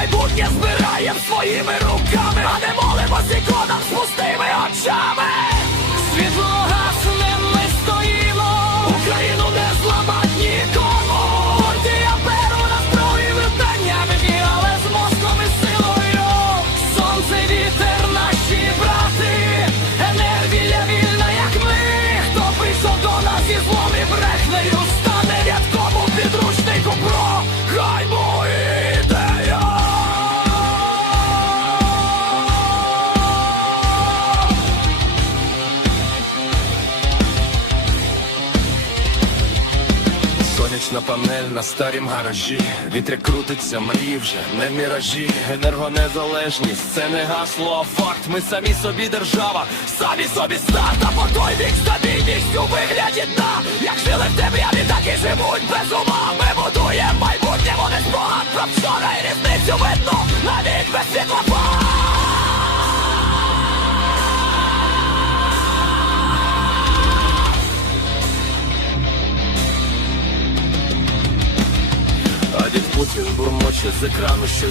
майбутнє збираєм своїми руками. Сонячна панель на старім гаражі, вітря крутиться, мрії вже не міражі, енергонезалежність, це не гасло, а факт. Ми самі собі держава, Самі собі старт, а по той бік стабільність у вигляді дна. Як жили в темряві, так і живуть без ума. Ми будуємо майбутнє, вони спогад. Про вчора І різницю видно, навіть без світлофара дід Путін бурмоче з екрану щось